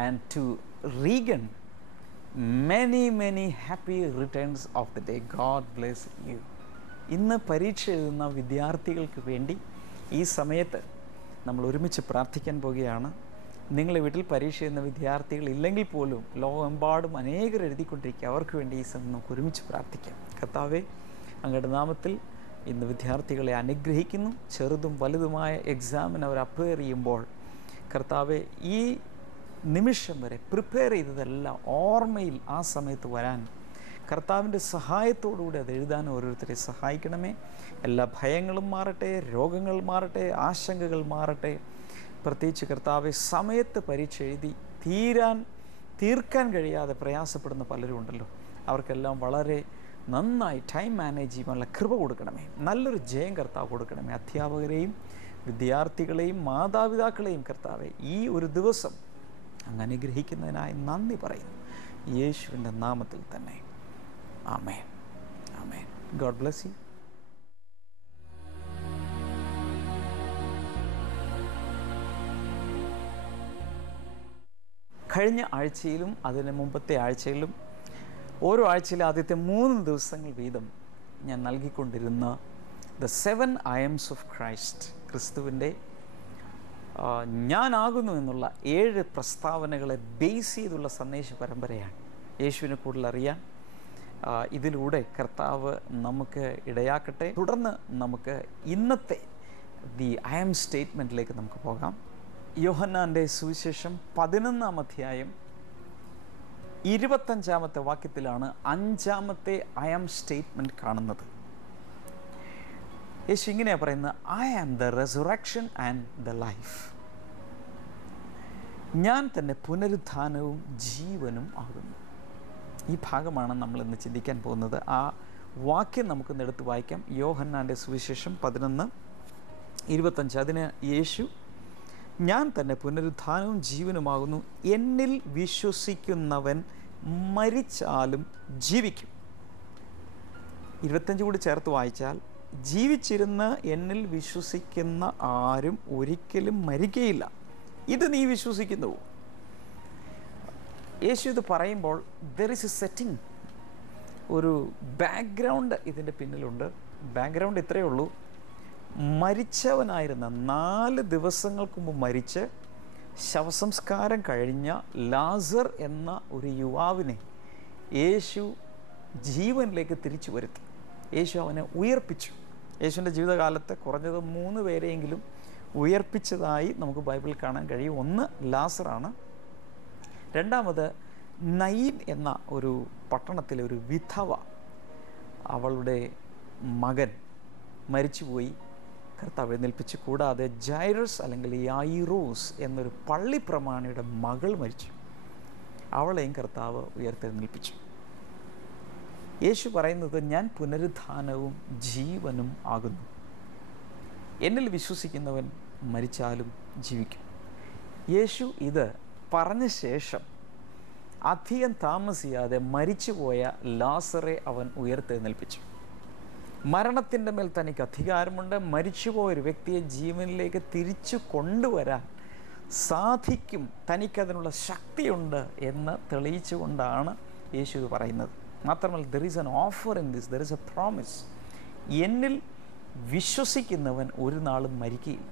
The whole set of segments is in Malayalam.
and to Regan, many happy returns of the day. God bless you. ഇന്ന് പരീക്ഷ എഴുതുന്ന വിദ്യാർത്ഥികൾക്ക് വേണ്ടി ഈ സമയത്ത് നമ്മൾ ഒരുമിച്ച് പ്രാർത്ഥിക്കാൻ പോവുകയാണ്. നിങ്ങളുടെ വീട്ടിൽ പരീക്ഷ എഴുതുന്ന വിദ്യാർത്ഥികൾ ഇല്ലെങ്കിൽ പോലും ലോകമെമ്പാടും അനേകർ എഴുതിക്കൊണ്ടിരിക്കുക. അവർക്ക് വേണ്ടി ഈ സമയം നമുക്ക് ഒരുമിച്ച് പ്രാർത്ഥിക്കാം. കർത്താവേ, അങ്ങയുടെ നാമത്തിൽ ഇന്ന് വിദ്യാർത്ഥികളെ അനുഗ്രഹിക്കുന്നു. ചെറുതും വലുതുമായ എക്സാമിന് അവർ അപ്പിയർ ചെയ്യുമ്പോൾ കർത്താവെ, ഈ നിമിഷം വരെ പ്രിപ്പയർ ചെയ്തതെല്ലാം ഓർമ്മയിൽ ആ സമയത്ത് വരാൻ കർത്താവിൻ്റെ സഹായത്തോടുകൂടി അത് എഴുതാൻ ഓരോരുത്തരെ സഹായിക്കണമേ. എല്ലാ ഭയങ്ങളും മാറട്ടെ, രോഗങ്ങൾ മാറട്ടെ, ആശങ്കകൾ മാറട്ടെ. പ്രത്യേകിച്ച് കർത്താവെ, സമയത്ത് പരീക്ഷ എഴുതി തീർക്കാൻ കഴിയാതെ പ്രയാസപ്പെടുന്ന പലരും ഉണ്ടല്ലോ. അവർക്കെല്ലാം വളരെ നന്നായി ടൈം മാനേജ് ചെയ്യാനുള്ള കൃപ കൊടുക്കണമേ. നല്ലൊരു ജയം കർത്താവ് കൊടുക്കണമേ. അധ്യാപകരെയും വിദ്യാർത്ഥികളെയും മാതാപിതാക്കളെയും കർത്താവെ, ഈ ഒരു ദിവസം അങ്ങ് അനുഗ്രഹിക്കുന്നതിനായി നന്ദി പറയുന്നു. യേശുവിൻ്റെ നാമത്തിൽ തന്നെ. ആമേൻ, ആമേൻ. God bless you. കഴിഞ്ഞ ആഴ്ചയിലും അതിന് മുമ്പത്തെ ആഴ്ചയിലും ഓരോ ആഴ്ചയിലെ ആദ്യത്തെ 3 ദിവസങ്ങൾ വീതം ഞാൻ നൽകിക്കൊണ്ടിരുന്ന ദ 7 IAMs ഓഫ് ക്രൈസ്റ്റ്, ക്രിസ്തുവിൻ്റെ ഞാനാകുന്നു എന്നുള്ള 7 പ്രസ്താവനകളെ ബേസ് ചെയ്തുള്ള സന്ദേശ പരമ്പരയാണ്. യേശുവിനെ കൂടുതൽ അറിയാൻ ഇതിലൂടെ കർത്താവ് നമുക്ക് ഇടയാക്കട്ടെ. തുടർന്ന് നമുക്ക് ഇന്നത്തെ ദി IAM സ്റ്റേറ്റ്മെൻറ്റിലേക്ക് നമുക്ക് പോകാം. യോഹന്നാൻ്റെ സുവിശേഷം 11-ാം അധ്യായം 25-ാമത്തെ വാക്യത്തിലാണ് 5-ാമത്തെ IAM സ്റ്റേറ്റ്മെൻറ്റ് കാണുന്നത്. യേശു ഇങ്ങനെയാണ് പറയുന്നത്: I am the resurrection and the life. ഞാൻ തന്നെ പുനരുത്ഥാനവും ജീവനും ആകുന്നു. ഈ ഭാഗമാണ് നമ്മൾ ഇന്ന് ചിന്തിക്കാൻ പോകുന്നത്. ആ വാക്യം നമുക്കൊന്ന് എടുത്ത് വായിക്കാം. യോഹന്നാൻ്റെ സുവിശേഷം 11:25. അതിന് യേശു: ഞാൻ തന്നെ പുനരുത്ഥാനവും ജീവനുമാകുന്നു. എന്നിൽ വിശ്വസിക്കുന്നവൻ മരിച്ചാലും ജീവിക്കും. 25 കൂടി ചേർത്ത് വായിച്ചാൽ: ജീവിച്ചിരുന്ന് എന്നിൽ വിശ്വസിക്കുന്ന ആരും ഒരിക്കലും മരിക്കയില്ല. ഇത് നീ വിശ്വസിക്കുന്നു. യേശു ഇത് പറയുമ്പോൾ ദർ ഇസ് എ സെറ്റിംഗ്, ഒരു ബാക്ക്ഗ്രൗണ്ട് ഇതിൻ്റെ പിന്നിലുണ്ട്. ബാക്ക്ഗ്രൗണ്ട് ഇത്രയേ ഉള്ളൂ: മരിച്ചവനായിരുന്ന 4 ദിവസങ്ങൾക്ക് മുമ്പ് മരിച്ച് ശവസംസ്കാരം കഴിഞ്ഞ ലാസർ എന്ന ഒരു യുവാവിനെ യേശു ജീവനിലേക്ക് തിരിച്ചു വരുത്തി. യേശു അവനെ ഉയർപ്പിച്ചു. യേശുവിൻ്റെ ജീവിതകാലത്ത് കുറഞ്ഞത് 3 പേരെയെങ്കിലും ഉയർപ്പിച്ചതായി നമുക്ക് ബൈബിളിൽ കാണാൻ കഴിയും. ഒന്ന് ലാസറാണ്. രണ്ടാമത് നയീൻ എന്ന ഒരു പട്ടണത്തിലെ ഒരു വിധവ, അവളുടെ മകൻ മരിച്ചുപോയി, കർത്താവ് എഴുന്നേൽപ്പിച്ചു. കൂടാതെ ജൈറസ് അല്ലെങ്കിൽ യായിറോസ് എന്നൊരു പള്ളി പ്രമാണിയുടെ മകൾ മരിച്ചു, അവളെയും കർത്താവ് ഉയർത്തെഴുന്നേൽപ്പിച്ചു. യേശു പറയുന്നത്: ഞാൻ പുനരുത്ഥാനവും ജീവനും ആകുന്നു. എന്നിൽ വിശ്വസിക്കുന്നവൻ മരിച്ചാലും ജീവിക്കും. യേശു ഇത് പറഞ്ഞ ശേഷം അധികം താമസിയാതെ മരിച്ചുപോയ ലാസറെ അവൻ ഉയർത്തെഴുന്നേൽപ്പിച്ചു. മരണത്തിൻ്റെ മേൽ തനിക്ക് അധികാരമുണ്ട്. മരിച്ചുപോയൊരു വ്യക്തിയെ ജീവനിലേക്ക് തിരിച്ചു കൊണ്ടുവരാൻ സാധിക്കും, തനിക്കതിനുള്ള ശക്തിയുണ്ട് എന്ന് തെളിയിച്ചുകൊണ്ടാണ് യേശു ഇത് പറയുന്നത്. മാത്രമല്ല, there is N offer in this, there is A promise. എന്നിൽ വിശ്വസിക്കുന്നവൻ ഒരു നാളും മരിക്കുകയില്ല.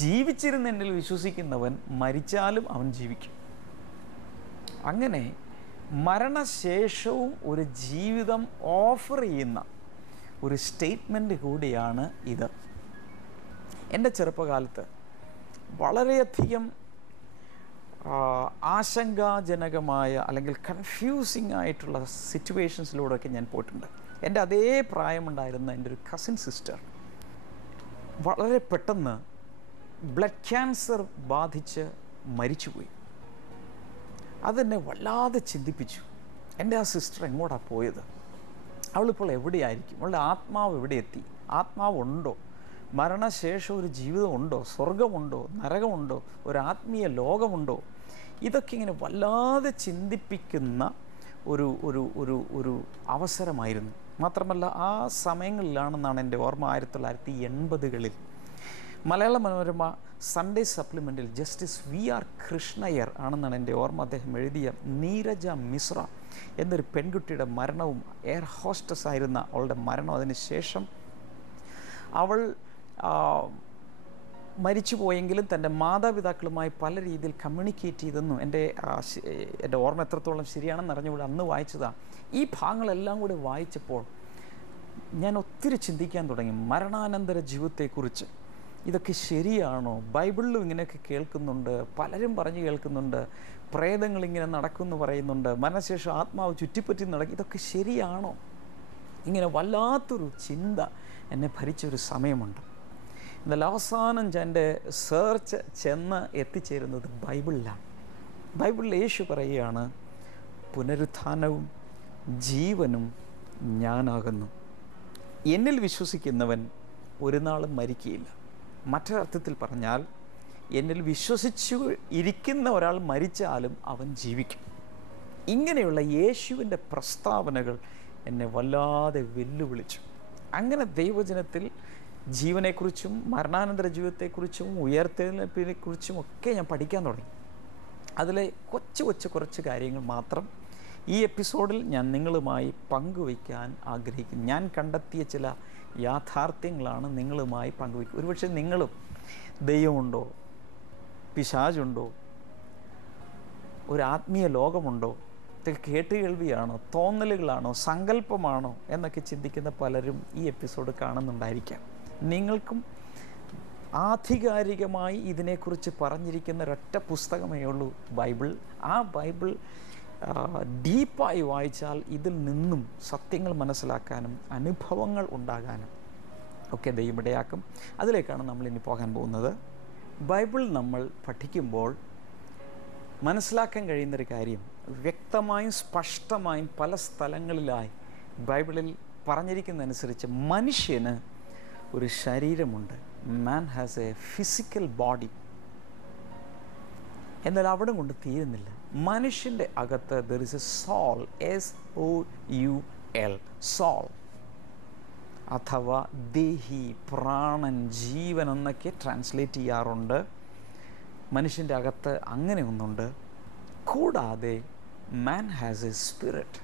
ജീവിച്ചിരുന്ന് എന്നിൽ വിശ്വസിക്കുന്നവൻ മരിച്ചാലും അവൻ ജീവിക്കും. അങ്ങനെ മരണശേഷവും ഒരു ജീവിതം ഓഫർ ചെയ്യുന്ന ഒരു സ്റ്റേറ്റ്മെൻറ്റ് കൂടിയാണ് ഇത്. എൻ്റെ ചെറുപ്പകാലത്ത് വളരെയധികം ആശങ്കാജനകമായ അല്ലെങ്കിൽ കൺഫ്യൂസിങ് ആയിട്ടുള്ള സിറ്റുവേഷൻസിലൂടെയൊക്കെ ഞാൻ പോയിട്ടുണ്ട്. എൻ്റെ അതേ പ്രായമുണ്ടായിരുന്ന എൻ്റെ ഒരു കസിൻ സിസ്റ്റർ വളരെ പെട്ടെന്ന് ബ്ലഡ് ക്യാൻസർ ബാധിച്ച് മരിച്ചുപോയി. അതെന്നെ വല്ലാതെ ചിന്തിപ്പിച്ചു. എൻ്റെ ആ സിസ്റ്റർ എങ്ങോട്ടാണ് പോയത്? അവളിപ്പോൾ എവിടെയായിരിക്കും? അവളുടെ ആത്മാവ് എവിടെ എത്തി? ആത്മാവുണ്ടോ? മരണശേഷം ഒരു ജീവിതമുണ്ടോ? സ്വർഗമുണ്ടോ? നരകമുണ്ടോ? ഒരു ആത്മീയ ലോകമുണ്ടോ? ഇതൊക്കെ ഇങ്ങനെ വല്ലാതെ ചിന്തിപ്പിക്കുന്ന ഒരു ഒരു ഒരു ഒരു അവസരമായിരുന്നു. മാത്രമല്ല, ആ സമയങ്ങളിലാണെന്നാണ് എൻ്റെ ഓർമ്മ 1980-കളിൽ മലയാള മനോരമ സൺഡേ സപ്ലിമെൻറ്റിൽ ജസ്റ്റിസ് VR കൃഷ്ണയ്യർ ആണെന്നാണ് എൻ്റെ ഓർമ്മ, അദ്ദേഹം എഴുതിയ നീരജ മിശ്ര എന്നൊരു പെൺകുട്ടിയുടെ മരണവും എയർ ഹോസ്റ്റസ് ആയിരുന്ന അവളുടെ മരണം, അതിനുശേഷം അവൾ മരിച്ചു പോയെങ്കിലും തൻ്റെ മാതാപിതാക്കളുമായി പല രീതിയിൽ കമ്മ്യൂണിക്കേറ്റ് ചെയ്തെന്നും എൻ്റെ ഓർമ്മ എത്രത്തോളം ശരിയാണെന്ന് അറിഞ്ഞുകൂടെ അന്ന് വായിച്ചതാണ്. ഈ ഭാഗങ്ങളെല്ലാം കൂടി വായിച്ചപ്പോൾ ഞാൻ ഒത്തിരി ചിന്തിക്കാൻ തുടങ്ങി മരണാനന്തര ജീവിതത്തെക്കുറിച്ച്. ഇതൊക്കെ ശരിയാണോ? ബൈബിളിലും ഇങ്ങനെയൊക്കെ കേൾക്കുന്നുണ്ട്, പലരും പറഞ്ഞു കേൾക്കുന്നുണ്ട്, പ്രേതങ്ങളിങ്ങനെ നടക്കുമെന്ന് പറയുന്നുണ്ട്, മരണശേഷം ആത്മാവ് ചുറ്റിപ്പറ്റി നടക്കും. ഇതൊക്കെ ശരിയാണോ? ഇങ്ങനെ വല്ലാത്തൊരു ചിന്ത എന്നെ ഭരിച്ചൊരു സമയമുണ്ട്. എന്നാൽ അവസാനം എൻ്റെ സെർച്ച് ചെന്ന് എത്തിച്ചേരുന്നത് ബൈബിളിലാണ്. ബൈബിളിൽ യേശു പറയുകയാണ്, പുനരുത്ഥാനവും ജീവനും ഞാനാകുന്നു, എന്നിൽ വിശ്വസിക്കുന്നവൻ ഒരു നാളും മരിക്കുകയില്ല. മറ്റൊരർത്ഥത്തിൽ പറഞ്ഞാൽ, എന്നിൽ വിശ്വസിച്ചു ഇരിക്കുന്ന ഒരാൾ മരിച്ചാലും അവൻ ജീവിക്കും. ഇങ്ങനെയുള്ള യേശുവിൻ്റെ പ്രസ്താവനകൾ എന്നെ വല്ലാതെ വെല്ലുവിളിച്ചു. അങ്ങനെ ദൈവജനത്തിൽ ജീവനെക്കുറിച്ചും മരണാനന്തര ജീവിതത്തെക്കുറിച്ചും ഉയർത്തെഴുന്നേൽപ്പിനെക്കുറിച്ചും ഒക്കെ ഞാൻ പഠിക്കാൻ തുടങ്ങി. അതിലെ കുറച്ച് കാര്യങ്ങൾ മാത്രം ഈ എപ്പിസോഡിൽ ഞാൻ നിങ്ങളുമായി പങ്കുവയ്ക്കാൻ ആഗ്രഹിക്കുന്നു. ഞാൻ കണ്ടെത്തിയ ചില യാഥാർത്ഥ്യങ്ങളാണ് നിങ്ങളുമായി പങ്കുവയ്ക്കുക. ഒരുപക്ഷെ നിങ്ങളും ദൈവമുണ്ടോ, പിശാചുണ്ടോ, ഒരു ആത്മീയ ലോകമുണ്ടോ, ഇതൊക്കെ കേട്ടുകേൾവിയാണോ, തോന്നലുകളാണോ, സങ്കല്പമാണോ എന്നൊക്കെ ചിന്തിക്കുന്ന പലരും ഈ എപ്പിസോഡ് കാണുന്നുണ്ടായിരിക്കാം. നിങ്ങൾക്കും ആധികാരികമായി ഇതിനെക്കുറിച്ച് പറഞ്ഞിരിക്കുന്ന ഒരൊറ്റ പുസ്തകമേ ഉള്ളൂ, ബൈബിൾ. ആ ബൈബിൾ ഡീപ്പായി വായിച്ചാൽ ഇതിൽ നിന്നും സത്യങ്ങൾ മനസ്സിലാക്കാനും അനുഭവങ്ങൾ ഉണ്ടാകാനും ഒക്കെ ദൈവം ഇടയാക്കും. അതിലേക്കാണ് നമ്മൾ ഇനി പോകാൻ പോകുന്നത്. ബൈബിൾ നമ്മൾ പഠിക്കുമ്പോൾ മനസ്സിലാക്കാൻ കഴിയുന്നൊരു കാര്യം, വ്യക്തമായും സ്പഷ്ടമായും പല സ്ഥലങ്ങളിലായി ബൈബിളിൽ പറഞ്ഞിരിക്കുന്നതനുസരിച്ച് മനുഷ്യന് ഒരു ശരീരമുണ്ട്. Man has a physical body. എന്നാൽ അവിടെ കൊണ്ട് തീരുന്നില്ല. മനുഷ്യൻ്റെ അകത്ത് there is a soul, SOUL, soul, അഥവാ ദേഹി, പ്രാണൻ, ജീവൻ എന്നൊക്കെ ട്രാൻസ്ലേറ്റ് ചെയ്യാറുണ്ട്. മനുഷ്യൻ്റെ അകത്ത് അങ്ങനെ ഒന്നുണ്ട്. കൂടാതെ മാൻ ഹാസ് എ സ്പിരിറ്റ്,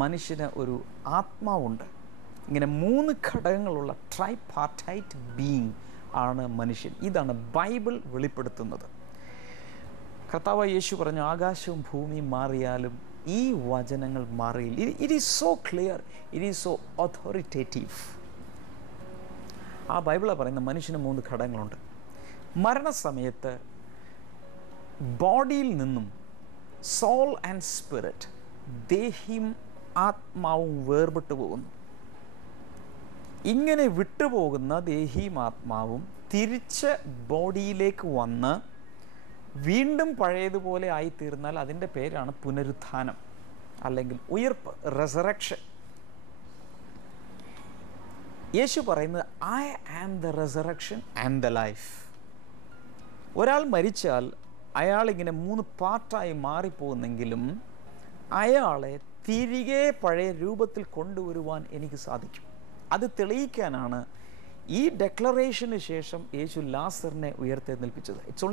മനുഷ്യന് ഒരു ആത്മാവുണ്ട്. ഇങ്ങനെ 3 ഘടകങ്ങളുള്ള ട്രൈപാർട്ടൈറ്റ് ബീയിങ് ആണ് മനുഷ്യൻ. ഇതാണ് ബൈബിൾ വെളിപ്പെടുത്തുന്നത്. കർത്താവ് യേശു പറഞ്ഞു, ആകാശവും ഭൂമിയും മാറിയാലും ഈ വചനങ്ങൾ മാറിയില്ല. It is so clear, it is so authoritative. ആ ബൈബിളാണ് പറയുന്നത് മനുഷ്യന് 3 ഘടകങ്ങളുണ്ട്. മരണസമയത്ത് ബോഡിയിൽ നിന്നും സോൾ ആൻഡ് സ്പിരിറ്റ്, ദേഹിയും ആത്മാവും വേർപെട്ടു പോകുന്നു. ഇങ്ങനെ വിട്ടുപോകുന്ന ദേഹിയും ആത്മാവും തിരിച്ച് ബോഡിയിലേക്ക് വന്ന് വീണ്ടും പഴയതുപോലെ ആയിത്തീർന്നാൽ അതിൻ്റെ പേരാണ് പുനരുത്ഥാനം അല്ലെങ്കിൽ ഉയർപ്പ്, റെസറക്ഷൻ. യേശു പറയുന്നത്, I am the resurrection and the life. ഒരാൾ മരിച്ചാൽ അയാളിങ്ങനെ 3 പാർട്ടായി മാറിപ്പോകുന്നെങ്കിലും അയാളെ തിരികെ പഴയ രൂപത്തിൽ കൊണ്ടുവരുവാൻ എനിക്ക് സാധിക്കും. അത് തെളിയിക്കാനാണ് ഈ ഡെക്ലറേഷന് ശേഷം യേശു ലാസറിനെ ഉയർത്തെഴുന്നേൽപ്പിച്ചത്. It's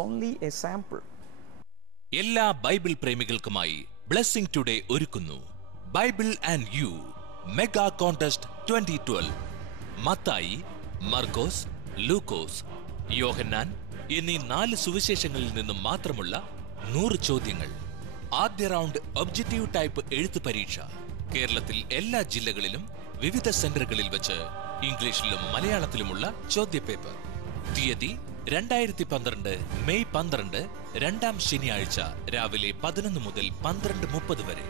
only a sample. എല്ലാ ബൈബിൾ പ്രേമികൾക്കുമായി ബ്ലെസ്സിംഗ് ടുഡേ ഒരുക്കുന്നു Bible and you mega contest 2012. Mathayi, Markose, Lukose, Yohannan എന്നീ 4 സുവിശേഷങ്ങളിൽ നിന്നും മാത്രമുള്ള 100 ചോദ്യങ്ങൾ. ആദ്യ റൗണ്ട് ഒബ്ജക്റ്റീവ് ടൈപ്പ് എഴുത്ത് പരീക്ഷ. കേരളത്തിൽ എല്ലാ ജില്ലകളിലും വിവിധ സെന്ററുകളിൽ വെച്ച് ഇംഗ്ലീഷിലും മലയാളത്തിലുമുള്ള ചോദ്യപേപ്പർ. തീയതി 2012 മെയ് 12, 2ാം ശനിയാഴ്ച രാവിലെ 11 മുതൽ 12:30 വരെ.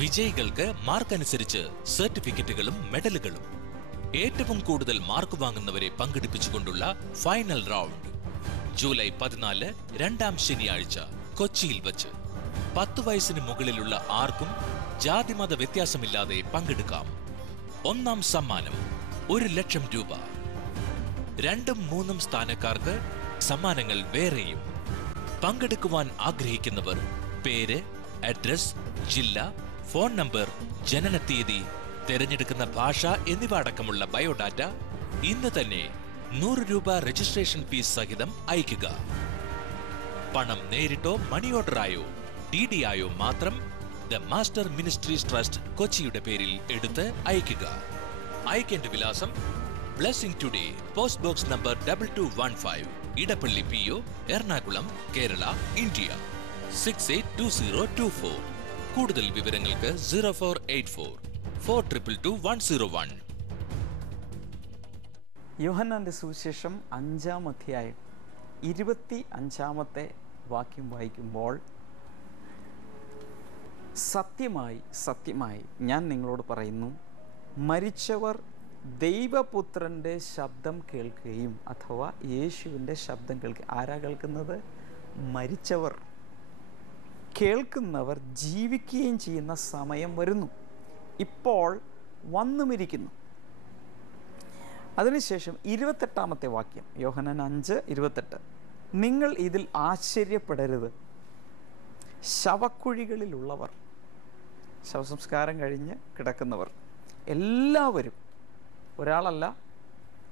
വിജയികൾക്ക് മാർക്ക് അനുസരിച്ച് സർട്ടിഫിക്കറ്റുകളും മെഡലുകളും. ഏറ്റവും കൂടുതൽ മാർക്ക് വാങ്ങുന്നവരെ പങ്കെടുപ്പിച്ചുകൊണ്ടുള്ള ഫൈനൽ റൗണ്ട് ജൂലൈ 14, 2ാം ശനിയാഴ്ച കൊച്ചിയിൽ വച്ച്. 10 വയസ്സിന് മുകളിലുള്ള ആർക്കും ജാതിമത വ്യത്യാസമില്ലാതെ പങ്കെടുക്കാം. 1ാം സമ്മാനം 1 ലക്ഷം രൂപ. 2ഉം 3ഉം സ്ഥാനക്കാർക്ക് സമ്മാനങ്ങൾ വേറെയും. പങ്കെടുക്കുവാൻ ആഗ്രഹിക്കുന്നവർ പേര്, അഡ്രസ്, ജില്ല, ഫോൺ നമ്പർ, ജനനത്തീയതി, തിരഞ്ഞെടുക്കുന്ന ഭാഷ എന്നിവ അടക്കമുള്ള ബയോഡാറ്റ ഇന്ന് തന്നെ 100 രൂപ രജിസ്ട്രേഷൻ ഫീസ് സഹിതം അയയ്ക്കുക. പണം നേരിട്ടോ മണി ഓർഡറായോ DD ആയോ മാത്രം ദ മാസ്റ്റർ മിനിസ്ട്രീസ് ട്രസ്റ്റ് കൊച്ചിയുടെ പേരിൽ എടുത്ത് അയയ്ക്കുക. അയക്കേണ്ട വിലാസം blessing today, post box number 2215, Edappally PO, Ernakulam, Kerala, India 682024. കൂടുതൽ വിവരങ്ങൾക്ക് 0484 422101. യോഹന്നാന്റെ സുവിശേഷം 5-ാം അധ്യായം 25-ാമത്തെ വാക്യം വായിക്കുമ്പോൾ, സത്യമായി സത്യമായി ഞാൻ നിങ്ങളോട് പറയുന്നു, മരിച്ചവർ ദൈവപുത്രൻ്റെ ശബ്ദം കേൾക്കുകയും, അഥവാ യേശുവിൻ്റെ ശബ്ദം കേൾക്കുക. ആരാ കേൾക്കുന്നത്? മരിച്ചവർ. കേൾക്കുന്നവർ ജീവിക്കുകയും ചെയ്യുന്ന സമയം വരുന്നു, ഇപ്പോൾ വന്നുമിരിക്കുന്നു. അതിനുശേഷം 28-ാമത്തെ വാക്യം, യോഹന്നാൻ 5:28, നിങ്ങൾ ഇതിൽ ആശ്ചര്യപ്പെടരുത്. ശവക്കുഴികളിലുള്ളവർ, ശവസംസ്കാരം കഴിഞ്ഞ് കിടക്കുന്നവർ എല്ലാവരും, ഒരാളല്ല,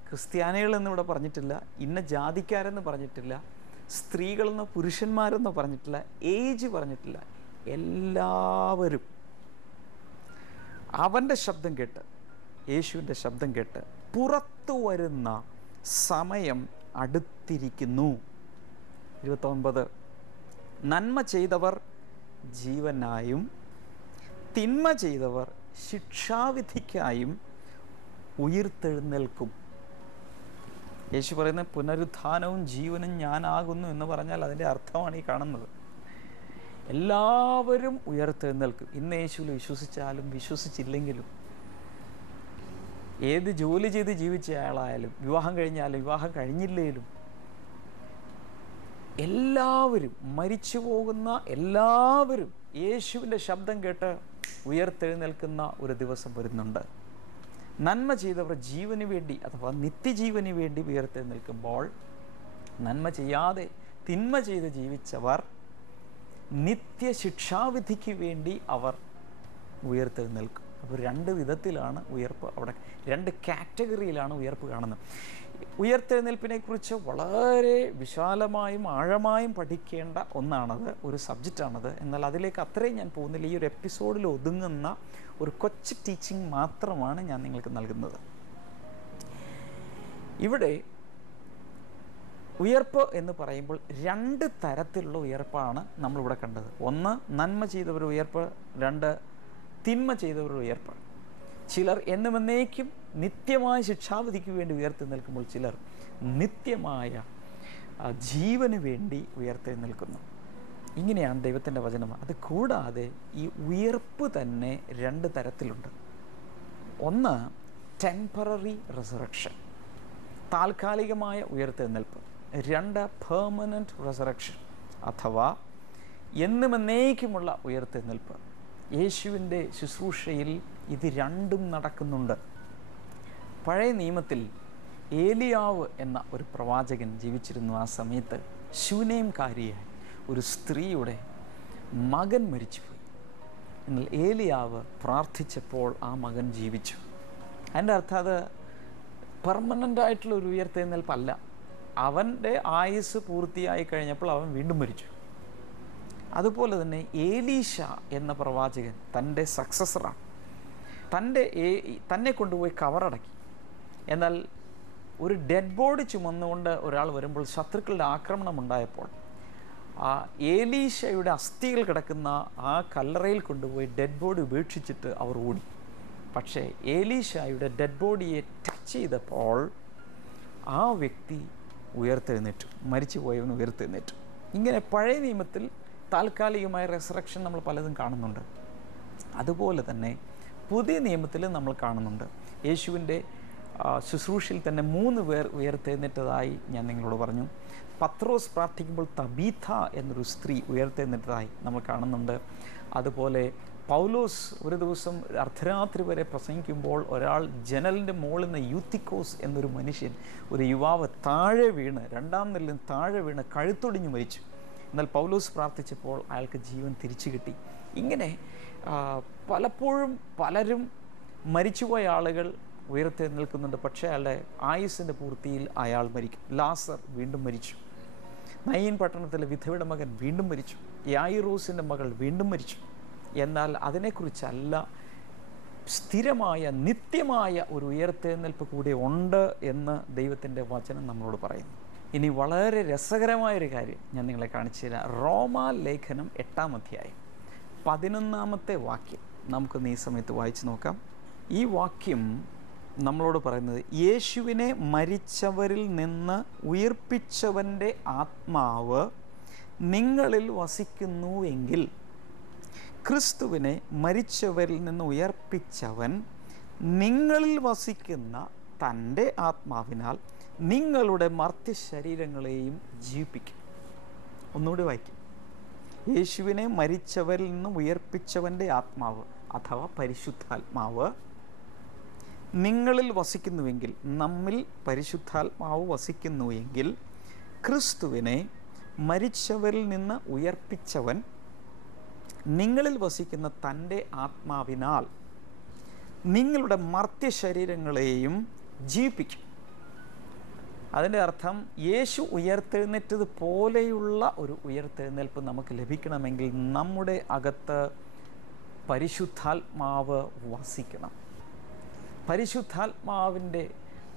ക്രിസ്ത്യാനികളെന്ന് ഇവിടെ പറഞ്ഞിട്ടില്ല, ഇന്ന ജാതിക്കാരെന്ന് പറഞ്ഞിട്ടില്ല, സ്ത്രീകളെന്നോ പുരുഷന്മാരെന്നോ പറഞ്ഞിട്ടില്ല, ഏജ് പറഞ്ഞിട്ടില്ല, എല്ലാവരും അവൻ്റെ ശബ്ദം കേട്ട്, യേശുവിൻ്റെ ശബ്ദം കേട്ട് പുറത്തു വരുന്ന സമയം അടുത്തിരിക്കുന്നു. 29, നന്മ ചെയ്തവർ ജീവനായും തിന്മ ചെയ്തവർ ശിക്ഷാവിധിക്കായും ഉയിർത്തെഴുന്നേൽക്കും. യേശു പറയുന്ന പുനരുത്ഥാനവും ജീവനും ഞാനാകുന്നു എന്ന് പറഞ്ഞാൽ അതിൻ്റെ അർത്ഥമാണ് ഈ കാണുന്നത്. എല്ലാവരും ഉയർത്തെഴുന്നേൽക്കും. ഇന്ന് യേശുവിൽ വിശ്വസിച്ചാലും വിശ്വസിച്ചില്ലെങ്കിലും, ഏത് ജോലി ചെയ്ത് ജീവിച്ച ആളായാലും, വിവാഹം കഴിഞ്ഞാലും വിവാഹം കഴിഞ്ഞില്ലേലും, എല്ലാവരും, മരിച്ചു പോകുന്ന എല്ലാവരും യേശുവിൻ്റെ ശബ്ദം കേട്ട് ഉയർത്തെഴുന്നേൽക്കുന്ന ഒരു ദിവസം വരുന്നുണ്ട്. നന്മ ചെയ്തവർ ജീവന് വേണ്ടി, അഥവാ നിത്യജീവന് വേണ്ടി ഉയർത്തെഴുന്നേൽക്കുമ്പോൾ, നന്മ ചെയ്യാതെ തിന്മ ചെയ്ത് ജീവിച്ചവർ നിത്യശിക്ഷാവിധിക്ക് വേണ്ടി അവർ ഉയർത്തെഴുന്നേൽക്കും. അപ്പോൾ 2 വിധത്തിലാണ് ഉയർപ്പ്, അവിടെ 2 കാറ്റഗറിയിലാണ് ഉയർപ്പ് കാണുന്നത്. ഉയർത്തെഴുന്നേൽപ്പിനെ കുറിച്ച് വളരെ വിശാലമായും ആഴമായും പഠിക്കേണ്ട ഒന്നാണത്, ഒരു സബ്ജക്റ്റാണത്. എന്നാൽ അതിലേക്ക് അത്രയും ഞാൻ പോകുന്നില്ല. ഈ ഒരു എപ്പിസോഡിൽ ഒതുങ്ങുന്ന ഒരു കൊച്ചു ടീച്ചിങ് മാത്രമാണ് ഞാൻ നിങ്ങൾക്ക് നൽകുന്നത്. ഇവിടെ ഉയർപ്പ് എന്ന് പറയുമ്പോൾ 2 തരത്തിലുള്ള ഉയർപ്പാണ് നമ്മളിവിടെ കണ്ടത്. ഒന്ന്, നന്മ ചെയ്തവരുടെ ഉയർപ്പ്. 2, തിന്മ ചെയ്തവരുടെ ഉയർപ്പ്. ചിലർ എന്നുമെന്നേക്കും നിത്യമായ ശിക്ഷാവിധിക്ക് വേണ്ടി ഉയർത്തെഴുന്നേൽക്കുമ്പോൾ, ചിലർ നിത്യമായ ജീവന് വേണ്ടി ഉയർത്തെഴുന്നേൽക്കുന്നു. ഇങ്ങനെയാണ് ദൈവത്തിൻ്റെ വചനം. അത് കൂടാതെ ഈ ഉയർപ്പ് തന്നെ 2 തരത്തിലുണ്ട്. ഒന്ന്, ടെമ്പററി റിസറക്ഷൻ, താൽക്കാലികമായ ഉയർത്തെഴുന്നേൽപ്പ്. 2, പെർമനൻറ്റ് റിസറക്ഷൻ, അഥവാ എന്നുമെന്നേക്കുമുള്ള ഉയർത്തെഴുന്നേൽപ്പ്. യേശുവിൻ്റെ ശുശ്രൂഷയിൽ ഇത് 2ഉം നടക്കുന്നുണ്ട്. പഴയ നിയമത്തിൽ ഏലിയാവ് എന്ന ഒരു പ്രവാചകൻ ജീവിച്ചിരുന്നു. ആ സമയത്ത് ശൂനേംകാരിയായ ഒരു സ്ത്രീയുടെ മകൻ മരിച്ചുപോയി. എന്നാൽ ഏലിയാവ് പ്രാർത്ഥിച്ചപ്പോൾ ആ മകൻ ജീവിച്ചു. അതിൻ്റെ അർത്ഥം അത് പെർമനൻ്റായിട്ടുള്ള ഒരു ഉയർത്തെഴുന്നേൽപ്പല്ല. അവൻ്റെ ആയുസ് പൂർത്തിയായി കഴിഞ്ഞപ്പോൾ അവൻ വീണ്ടും മരിച്ചു. അതുപോലെ തന്നെ ഏലീശ എന്ന പ്രവാചകൻ തൻ്റെ സക്സസറാണ്. തന്നെ കൊണ്ടുപോയി കവറടക്കി. എന്നാൽ ഒരു ഡെഡ് ബോഡി ചുമന്നുകൊണ്ട് ഒരാൾ വരുമ്പോൾ, ശത്രുക്കളുടെ ആക്രമണം ഉണ്ടായപ്പോൾ, ആ ഏലീശയുടെ അസ്ഥികൾ കിടക്കുന്ന ആ കല്ലറയിൽ കൊണ്ടുപോയി ഡെഡ് ബോഡി ഉപേക്ഷിച്ചിട്ട് അവർ ഓടി. പക്ഷേ ഏലീശയുടെ ഡെഡ് ബോഡിയെ ടച്ച് ചെയ്തപ്പോൾ ആ വ്യക്തി ഉയർത്തെഴുന്നേറ്റു, മരിച്ചുപോയവൻ ഉയർത്തെഴുന്നേറ്റു. ഇങ്ങനെ പഴയ നിയമത്തിൽ താൽക്കാലികമായ റെസറക്ഷൻ നമ്മൾ പലതും കാണുന്നുണ്ട്. അതുപോലെ തന്നെ പുതിയ നിയമത്തിൽ നമ്മൾ കാണുന്നുണ്ട്. യേശുവിൻ്റെ ശുശ്രൂഷയിൽ തന്നെ 3 പേർ ഉയർത്തെഴുന്നേറ്റതായി ഞാൻ നിങ്ങളോട് പറഞ്ഞു. പത്രോസ് പ്രാർത്ഥിക്കുമ്പോൾ തബീഥ എന്നൊരു സ്ത്രീ ഉയർത്തെഴുന്നേറ്റതായി നമ്മൾ കാണുന്നുണ്ട്. അതുപോലെ പൗലോസ് ഒരു ദിവസം അർദ്ധരാത്രി വരെ പ്രസംഗിക്കുമ്പോൾ ഒരാൾ ജനലിൻ്റെ മുകളിൽ നിന്ന് യൂത്തിക്കോസ് എന്നൊരു മനുഷ്യൻ, ഒരു യുവാവ് താഴെ വീണ്, 2ാം നിലയിൽ താഴെ വീണ് കഴുത്തൊടിഞ്ഞു മരിച്ചു. എന്നാൽ പൗലോസ് പ്രാർത്ഥിച്ചപ്പോൾ അയാൾക്ക് ജീവൻ തിരിച്ചു കിട്ടി. ഇങ്ങനെ പലപ്പോഴും പലരും, മരിച്ചുപോയ ആളുകൾ ഉയർത്തെഴുന്നേൽക്കുന്നുണ്ട്. പക്ഷേ അയാളുടെ ആയുസ്സിൻ്റെ പൂർത്തിയിൽ അയാൾ മരിക്കും. ലാസർ വീണ്ടും മരിച്ചു. നയീൻ പട്ടണത്തിലെ വിധവയുടെ മകൻ വീണ്ടും മരിച്ചു. യായിറൂസിൻ്റെ മകൾ വീണ്ടും മരിച്ചു. എന്നാൽ അതിനെക്കുറിച്ചല്ല, സ്ഥിരമായ നിത്യമായ ഒരു ഉയർത്തെഴുന്നേൽപ്പ് കൂടെ ഉണ്ട് എന്ന് ദൈവത്തിൻ്റെ വചനം നമ്മളോട് പറയുന്നു. ഇനി വളരെ രസകരമായൊരു കാര്യം ഞാൻ നിങ്ങളെ കാണിച്ചു തരാം. റോമാ ലേഖനം 8-ാം അധ്യായം 11-ാമത്തെ വാക്യം നമുക്കൊന്ന് ഈ സമയത്ത് വായിച്ചു നോക്കാം. ഈ വാക്യം നമ്മളോട് പറയുന്നത്, യേശുവിനെ മരിച്ചവരിൽ നിന്ന് ഉയിർപ്പിച്ചവൻ്റെ ആത്മാവ് നിങ്ങളിൽ വസിക്കുന്നുവെങ്കിൽ, ക്രിസ്തുവിനെ മരിച്ചവരിൽ നിന്ന് ഉയർപ്പിച്ചവൻ നിങ്ങളിൽ വസിക്കുന്ന തൻ്റെ ആത്മാവിനാൽ നിങ്ങളുടെ മർത്യ ശരീരങ്ങളെയും ജീവിപ്പിക്കും. ഒന്നുകൂടി വായിക്കും. യേശുവിനെ മരിച്ചവരിൽ നിന്ന് ഉയർപ്പിച്ചവൻ്റെ ആത്മാവ് അഥവാ പരിശുദ്ധാത്മാവ് നിങ്ങളിൽ വസിക്കുന്നുവെങ്കിൽ, നമ്മിൽ പരിശുദ്ധാത്മാവ് വസിക്കുന്നുവെങ്കിൽ, ക്രിസ്തുവിനെ മരിച്ചവരിൽ നിന്ന് ഉയർപ്പിച്ചവൻ നിങ്ങളിൽ വസിക്കുന്ന തൻ്റെ ആത്മാവിനാൽ നിങ്ങളുടെ മർത്യ ശരീരങ്ങളെയും ജീവിപ്പിക്കും. അതിൻ്റെ അർത്ഥം, യേശു ഉയർത്തെഴുന്നേറ്റത് പോലെയുള്ള ഒരു ഉയർത്തെഴുന്നേൽപ്പ് നമുക്ക് ലഭിക്കണമെങ്കിൽ നമ്മുടെ അകത്ത് പരിശുദ്ധാത്മാവ് വസിക്കണം. പരിശുദ്ധാത്മാവിൻ്റെ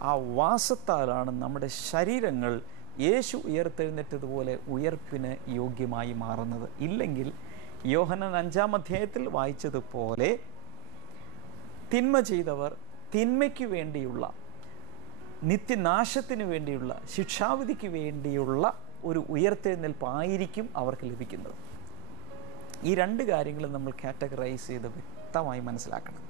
ആ വാസത്താലാണ് നമ്മുടെ ശരീരങ്ങൾ യേശു ഉയർത്തെഴുന്നേറ്റതുപോലെ ഉയർപ്പിന് യോഗ്യമായി മാറുന്നത്. ഇല്ലെങ്കിൽ യോഹന്നാൻ 5-ാം അധ്യായത്തിൽ വായിച്ചതുപോലെ തിന്മ ചെയ്തവർ തിന്മയ്ക്ക് വേണ്ടിയുള്ള, നിത്യനാശത്തിന് വേണ്ടിയുള്ള, ശിക്ഷാവിധിക്ക് വേണ്ടിയുള്ള ഒരു ഉയർത്തെഴുന്നേൽപ്പായിരിക്കും അവർക്ക് ലഭിക്കുന്നത്. ഈ രണ്ട് കാര്യങ്ങളും നമ്മൾ കാറ്റഗറൈസ് ചെയ്ത് വ്യക്തമായി മനസ്സിലാക്കണം.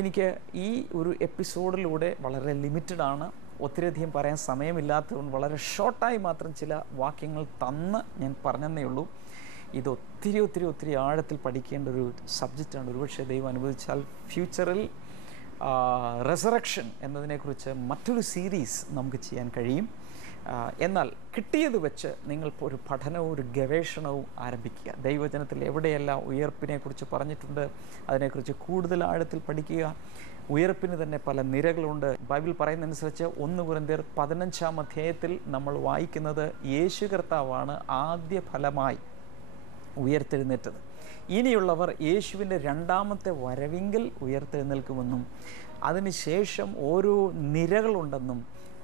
എനിക്ക് ഈ ഒരു എപ്പിസോഡിലൂടെ വളരെ ലിമിറ്റഡാണ്, ഒത്തിരിയധികം പറയാൻ സമയമില്ലാത്തതുകൊണ്ട് വളരെ ഷോർട്ടായി മാത്രം ചില വാക്യങ്ങൾ തന്ന് ഞാൻ പറഞ്ഞതേ ഉള്ളൂ. ഇത് ഒത്തിരി ആഴത്തിൽ പഠിക്കേണ്ട ഒരു സബ്ജക്റ്റാണ്. ഒരുപക്ഷെ ദൈവം അനുവദിച്ചാൽ ഫ്യൂച്ചറിൽ റെസറക്ഷൻ എന്നതിനെക്കുറിച്ച് മറ്റൊരു സീരീസ് നമുക്ക് ചെയ്യാൻ കഴിയും. എന്നാൽ കിട്ടിയത് വെച്ച് നിങ്ങൾ ഒരു പഠനവും ഒരു ഗവേഷണവും ആരംഭിക്കുക. ദൈവവചനത്തിൽ എവിടെയെല്ലാം ഉയർപ്പിനെക്കുറിച്ച് പറഞ്ഞിട്ടുണ്ട് അതിനെക്കുറിച്ച് കൂടുതൽ ആഴത്തിൽ പഠിക്കുക. ഉയർപ്പിന് തന്നെ പല നിരകളുണ്ട്. ബൈബിൾ പറയുന്നതനുസരിച്ച് 1 കൊരിന്ത്യർ 15-ാം അധ്യായത്തിൽ നമ്മൾ വായിക്കുന്നത്, യേശു കർത്താവാണ് ആദ്യ ഫലമായി ഉയർത്തെഴുന്നേറ്റത്. ഇനിയുള്ളവർ യേശുവിൻ്റെ 2ാമത്തെ വരവിങ്കിൽ ഉയർത്തെഴുന്നേൽക്കുമെന്നും അതിനുശേഷം ഓരോ നിരകളുണ്ടെന്നും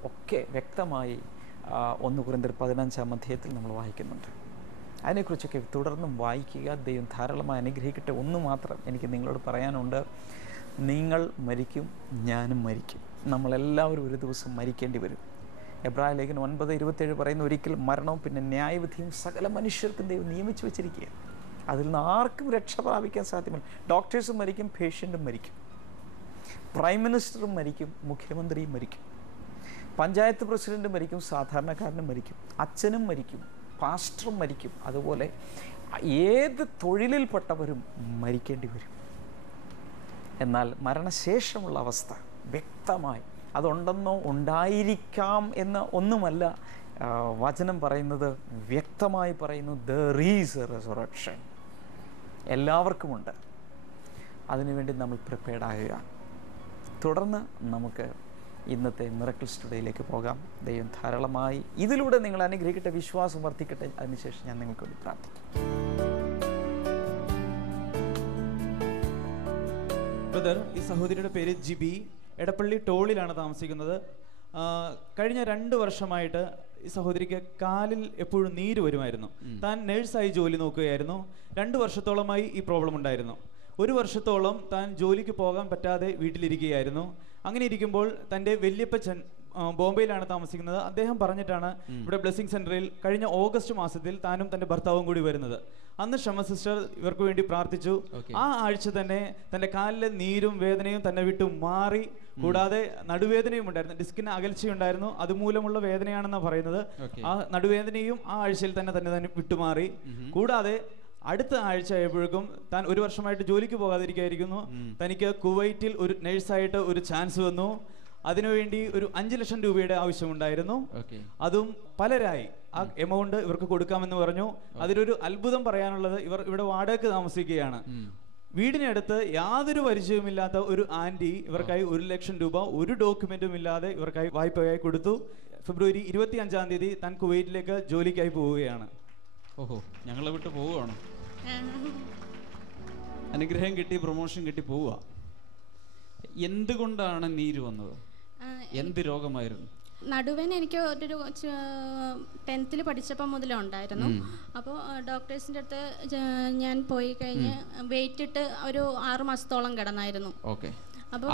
ഒക്കെ വ്യക്തമായി 1 കൊരിന്ത്യർ 15-ാം അധ്യായത്തിൽ നമ്മൾ വായിക്കുന്നുണ്ട്. അതിനെക്കുറിച്ചൊക്കെ തുടർന്നും വായിക്കുക. ദൈവം ധാരാളമായി അനുഗ്രഹിക്കട്ടെ. ഒന്ന് മാത്രം എനിക്ക് നിങ്ങളോട് പറയാനുണ്ട്, നിങ്ങൾ മരിക്കും, ഞാനും മരിക്കും. നമ്മളെല്ലാവരും ഒരു ദിവസം മരിക്കേണ്ടി വരും. എബ്രായ ലേഖനം 9:27 പറയുന്ന, ഒരിക്കൽ മരണവും പിന്നെ ന്യായവിധിയും സകല മനുഷ്യർക്കും ദൈവം നിയമിച്ചു വെച്ചിരിക്കുക. അതിൽ നിന്ന് ആർക്കും രക്ഷ പ്രാപിക്കാൻ സാധ്യമല്ല. ഡോക്ടേഴ്സും മരിക്കും, പേഷ്യൻറ്റും മരിക്കും, പ്രൈം മിനിസ്റ്ററും മരിക്കും, മുഖ്യമന്ത്രിയും മരിക്കും, പഞ്ചായത്ത് പ്രസിഡൻറ്റും മരിക്കും, സാധാരണക്കാരനും മരിക്കും, അച്ഛനും മരിക്കും, പാസ്റ്ററും മരിക്കും. അതുപോലെ ഏത് തൊഴിലിൽപ്പെട്ടവരും മരിക്കേണ്ടി വരും. എന്നാൽ മരണശേഷമുള്ള അവസ്ഥ വ്യക്തമായി അതുണ്ടെന്നോ ഉണ്ടായിരിക്കാം എന്ന് ഒന്നുമല്ല വചനം പറയുന്നത്. വ്യക്തമായി പറയുന്നു, there is a resurrection. എല്ലാവർക്കുമുണ്ട്. അതിനുവേണ്ടി നമ്മൾ പ്രിപ്പയർഡ് ആകുക. തുടർന്ന് നമുക്ക് ഇന്നത്തെ മിറക്കിൾസ് ടുഡേയിലേക്ക് പോകാം. ദൈവം ധാരാളമായി ഇതിലൂടെ നിങ്ങൾ അനുഗ്രഹിക്കട്ടെ, വിശ്വാസം വർദ്ധിക്കട്ടെ. അതിനുശേഷം ഞാൻ നിങ്ങൾക്ക് വേണ്ടി പ്രാർത്ഥിക്കും. ബ്രദർ, ഈ സഹോദരിയുടെ പേര് ജിബി, എടപ്പള്ളി ടോളിലാണ് താമസിക്കുന്നത്. കഴിഞ്ഞ 2 വർഷമായിട്ട് ഈ സഹോദരിക്ക് കാലിൽ എപ്പോഴും നീര് വരുമായിരുന്നു. താൻ നേഴ്സായി ജോലി നോക്കുകയായിരുന്നു. 2 വർഷത്തോളമായി ഈ പ്രോബ്ലം ഉണ്ടായിരുന്നു. 1 വർഷത്തോളം താൻ ജോലിക്ക് പോകാൻ പറ്റാതെ വീട്ടിലിരിക്കുകയായിരുന്നു. അങ്ങനെ ഇരിക്കുമ്പോൾ തൻ്റെ വല്യപ്പച്ചൻ ബോംബെയിലാണ് താമസിക്കുന്നത്. അദ്ദേഹം പറഞ്ഞിട്ടാണ് ഇവിടെ ബ്ലെസ്സിംഗ് സെന്ററിൽ കഴിഞ്ഞ ഓഗസ്റ്റ് മാസത്തിൽ താനും തൻ്റെ ഭർത്താവും കൂടി വരുന്നത്. അന്ന് ഷമ സിസ്റ്റർ ഇവർക്ക് വേണ്ടി പ്രാർത്ഥിച്ചു. ആ ആഴ്ച തന്നെ തൻ്റെ കാലിലെ നീരും വേദനയും തന്നെ വിട്ടു മാറി. കൂടാതെ നടുവേദനയും ഉണ്ടായിരുന്നു, ഡിസ്കിന് അകൽച്ചയുണ്ടായിരുന്നു, അതുമൂലമുള്ള വേദനയാണെന്നാണ് പറയുന്നത്. ആ നടുവേദനയും ആ ആഴ്ചയിൽ തന്നെ വിട്ടുമാറി. കൂടാതെ അടുത്ത ആഴ്ച ആയപ്പോഴേക്കും താൻ 1 വർഷമായിട്ട് ജോലിക്ക് പോകാതിരിക്കുകയായിരിക്കുന്നു. തനിക്ക് കുവൈറ്റിൽ ഒരു നേഴ്സായിട്ട് ഒരു ചാൻസ് വന്നു. അതിനുവേണ്ടി ഒരു 5 ലക്ഷം രൂപയുടെ ആവശ്യമുണ്ടായിരുന്നു. അതും പലരായി ആ എമൗണ്ട് ഇവർക്ക് കൊടുക്കാമെന്ന് പറഞ്ഞു. അതിലൊരു അത്ഭുതം പറയാനുള്ളത്, ഇവർ ഇവിടെ വാടകയ്ക്ക് താമസിക്കുകയാണ്. വീടിനടുത്ത് യാതൊരു പരിചയവുമില്ലാത്ത ഒരു ആൻറ്റി ഇവർക്കായി 1,00,000 രൂപ ഒരു ഡോക്യുമെന്റും ഇല്ലാതെ ഇവർക്കായി വായ്പയായി കൊടുത്തു. ഫെബ്രുവരി 25-ാം തീയതി താൻ കുവൈറ്റിലേക്ക് ജോലിക്കായി പോവുകയാണ്. ഓഹോ, ഞങ്ങളെ വിട്ട് പോവുകയാണ്. അനുഗ്രഹം കിട്ടി, പ്രൊമോഷൻ കിട്ടി പോവുക. എന്തുകൊണ്ടാണ് നീര് വന്നത്? എന്ത് രോഗമായിരുന്നു? നടുവേന എനിക്ക് ഒരു 10th പഠിച്ചപ്പോൾ മുതലേ ഉണ്ടായിരുന്നു. അപ്പോൾ ഡോക്ടേഴ്സിൻ്റെ അടുത്ത് ഞാൻ പോയി കഴിഞ്ഞ് വെയിറ്റ് ഇട്ട് ഒരു 6 മാസത്തോളം കിടന്നായിരുന്നു. ഓക്കെ,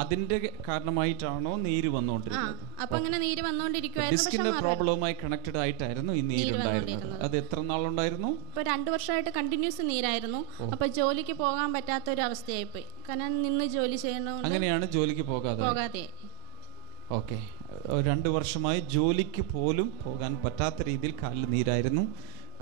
അതിന്റെ കാരണമായിട്ടാണോ നീര് വന്നുകൊണ്ടിരുന്നത്? അപ്പൊ അങ്ങനെ നീര് വന്നുകൊണ്ടിരിക്കുവായിരുന്നു. ഡിസ്കിന്റെ പ്രോബ്ലവുമായി കണക്റ്റഡ് ആയിട്ടായിരുന്നു ഈ നീര് ഉണ്ടായിരുന്നത്. അത് എത്ര നാളുണ്ടായിരുന്നു? ഇപ്പൊ 2 വർഷമായിട്ട് കണ്ടിന്യൂസ് നീരായിരുന്നു. അപ്പൊ ജോലിക്ക് പോകാൻ പറ്റാത്ത ഒരു അവസ്ഥയായിപ്പോയി. കാരണം നിന്ന് ജോലി ചെയ്യണം. അങ്ങനെയാണ് ജോലിക്ക് പോകാതെ. ഓക്കെ, 2 വർഷമായി ജോലിക്ക് പോലും പോകാൻ പറ്റാത്ത രീതിയിൽ കാലിൽ നീരായിരുന്നു.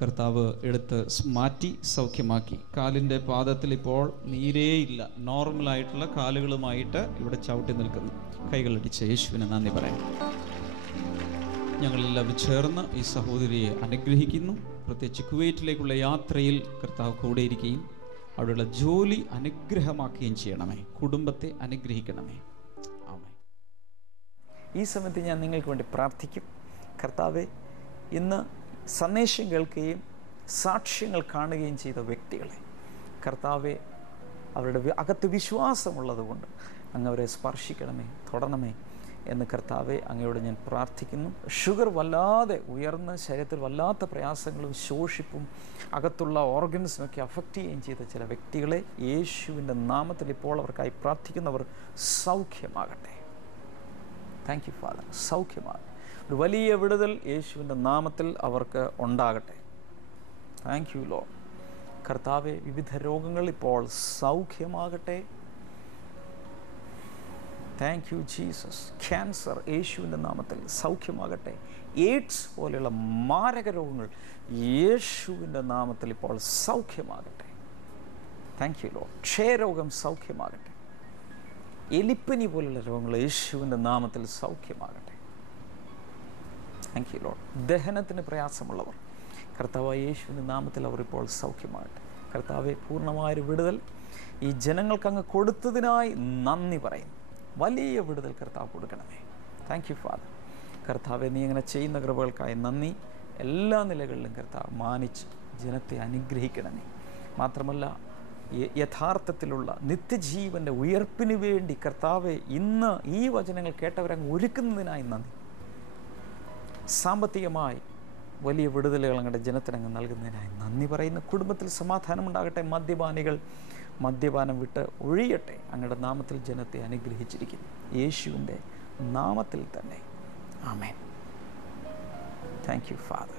കർത്താവ് എടുത്ത് മാറ്റി സൗഖ്യമാക്കി. കാലിൻ്റെ പാദത്തിൽ ഇപ്പോൾ നീരേയില്ല. നോർമലായിട്ടുള്ള കാലുകളുമായിട്ട് ഇവിടെ ചവിട്ടി നിൽക്കുന്നു. കൈകളടിച്ച് യേശുവിന് നന്ദി പറയാം. ഞങ്ങളെല്ലാവരും ചേർന്ന് ഈ സഹോദരിയെ അനുഗ്രഹിക്കുന്നു. പ്രത്യേകിച്ച് കുവൈറ്റിലേക്കുള്ള യാത്രയിൽ കർത്താവ് കൂടെയിരിക്കുകയും അവിടെയുള്ള ജോലി അനുഗ്രഹമാക്കുകയും ചെയ്യണമേ. കുടുംബത്തെ അനുഗ്രഹിക്കണമേ. ആമേൻ. ഈ സമയത്ത് ഞാൻ നിങ്ങൾക്ക് വേണ്ടി പ്രാർത്ഥിക്കും. കർത്താവെ, ഇന്ന് സന്ദേശം കേൾക്കുകയും സാക്ഷ്യങ്ങൾ കാണുകയും ചെയ്ത വ്യക്തികളെ കർത്താവെ, അവരുടെ അകത്ത് വിശ്വാസമുള്ളതുകൊണ്ട് അങ്ങ് അവരെ സ്പർശിക്കണമേ, തൊടണമേ എന്ന് കർത്താവെ അങ്ങയോട് ഞാൻ പ്രാർത്ഥിക്കുന്നു. ഷുഗർ വല്ലാതെ ഉയർന്ന് ശരീരത്തിൽ വല്ലാത്ത പ്രയാസങ്ങളും ശോഷിപ്പും അകത്തുള്ള ഓർഗൻസിനൊക്കെ അഫക്റ്റ് ചെയ്യുകയും ചെയ്ത ചില വ്യക്തികളെ യേശുവിൻ്റെ നാമത്തിൽ ഇപ്പോൾ അവർക്കായി പ്രാർത്ഥിക്കുന്നവർ സൗഖ്യമാകട്ടെ. Thank you father. സൗഖ്യമാകട്ടെ. ഒരു വലിയ വിടുതൽ യേശുവിൻ്റെ നാമത്തിൽ അവർക്ക് ഉണ്ടാകട്ടെ. Thank you Lord. കർത്താവെ, വിവിധ രോഗങ്ങൾ ഇപ്പോൾ സൗഖ്യമാകട്ടെ. Thank you Jesus. ക്യാൻസർ യേശുവിൻ്റെ നാമത്തിൽ സൗഖ്യമാകട്ടെ. എയ്ഡ്സ് പോലെയുള്ള മാരക രോഗങ്ങൾ യേശുവിൻ്റെ നാമത്തിൽ ഇപ്പോൾ സൗഖ്യമാകട്ടെ. Thank you Lord. ക്ഷയരോഗം സൗഖ്യമാകട്ടെ. എലിപ്പനി പോലുള്ള രോഗങ്ങൾ യേശുവിൻ്റെ നാമത്തിൽ സൗഖ്യമാകട്ടെ. Thank you lord. ദഹനത്തിന് പ്രയാസമുള്ളവർ കർത്താവായ യേശുവിൻ്റെ നാമത്തിൽ അവർ ഇപ്പോൾ സൗഖ്യമാകട്ടെ. കർത്താവെ, പൂർണ്ണമായൊരു വിടുതൽ ഈ ജനങ്ങൾക്ക് അങ്ങ് കൊടുത്തതിനായി നന്ദി പറയും. വലിയ വിടുതൽ കർത്താവ് കൊടുക്കണമേ. Thank you father. കർത്താവെ, നീ അങ്ങനെ ചെയ്യുന്ന കൃപകൾക്കായി നന്ദി. എല്ലാ നിലകളിലും കർത്താവ് മാനിച്ച് ജനത്തെ അനുഗ്രഹിക്കണമേ. മാത്രമല്ല, യഥാർത്ഥത്തിലുള്ള നിത്യജീവൻ്റെ ഉയർപ്പിന് വേണ്ടി കർത്താവെ, ഇന്ന് ഈ വചനങ്ങൾ കേട്ടവരങ്ങ് ഒരുക്കുന്നതിനായി നന്ദി. സാമ്പത്തികമായി വലിയ വിടുതലുകൾ അങ്ങയുടെ ജനത്തിനങ്ങ് നൽകുന്നതിനായി നന്ദി പറയുന്നു. കുടുംബത്തിൽ സമാധാനമുണ്ടാകട്ടെ. മദ്യപാനികൾ മദ്യപാനം വിട്ട് ഒഴിയട്ടെ. അങ്ങയുടെ നാമത്തിൽ ജനത്തെ അനുഗ്രഹിച്ചിരിക്കുന്നു. യേശുവിൻ്റെ നാമത്തിൽ തന്നെ. ആമേൻ. Thank you father.